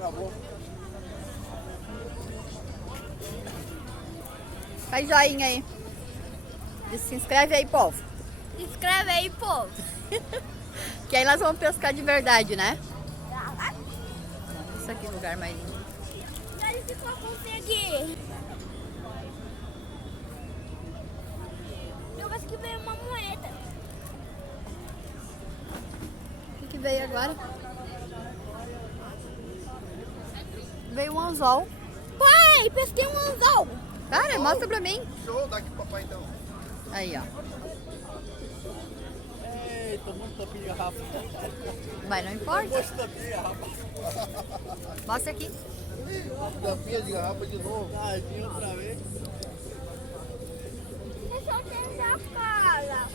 travou. Faz joinha aí. Se inscreve aí, povo. Se inscreve aí, povo. Que aí nós vamos pescar de verdade, né? Isso aqui é o lugar mais lindo. E aí se for conseguir. Eu acho que veio uma moeda. O que veio agora? Veio um anzol. Pai, pesquei um anzol. Cara, mostra pra mim. Show, dá aqui pro papai então. Aí, ó. Eita, muito tapinha de garrafa. Mas não importa. Poxa, tapinha de garrafa. Mostra aqui. Tampinha de garrafa de novo. Tadinho outra vez. Deixa eu tentar, cara.